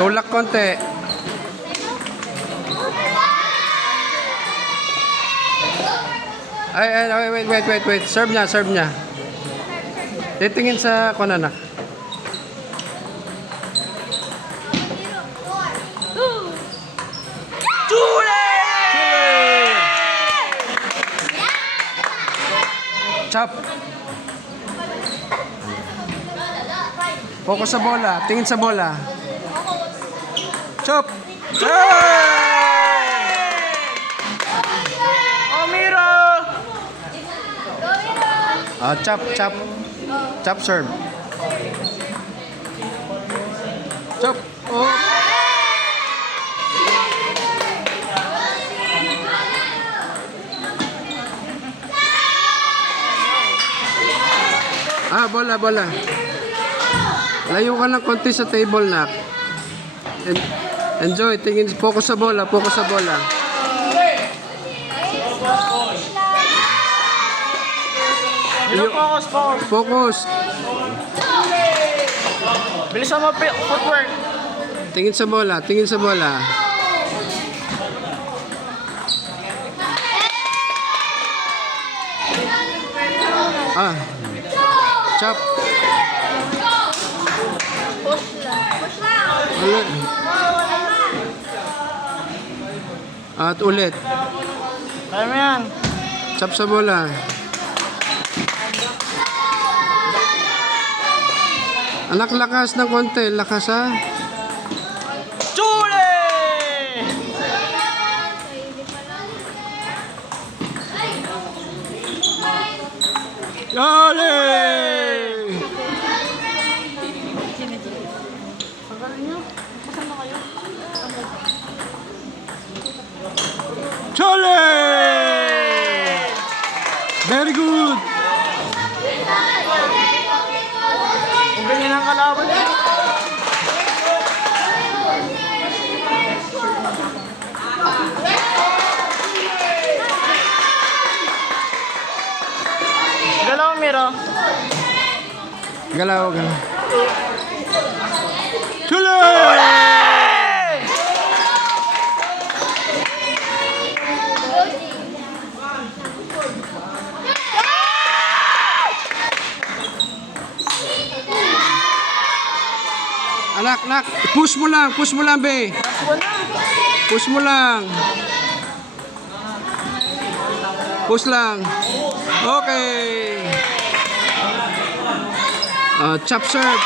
Tulak konti. Wait. Serve niya. Titingin sa anak. Chop. Focus sa bola. Tingin sa bola. Chop. Omiro! Chop. Chop serve. Chop. Oh. Bola. Layo ka ng konti sa table, nak. Enjoy. Focus sa bola. Focus. Bilisan mo footwork. Tingin sa bola. Chop. At ulit. Kaya mo yan. Chop sa bola. Anak, lakas ng konti. Lakas, ha? Chule! Yale! Chole! Very good! Kung ganyan ang kalaban niya. Galaw, Miro. Galaw. Chole! Anak, push mo lang, be. Push mo lang. Okay. Chop serve.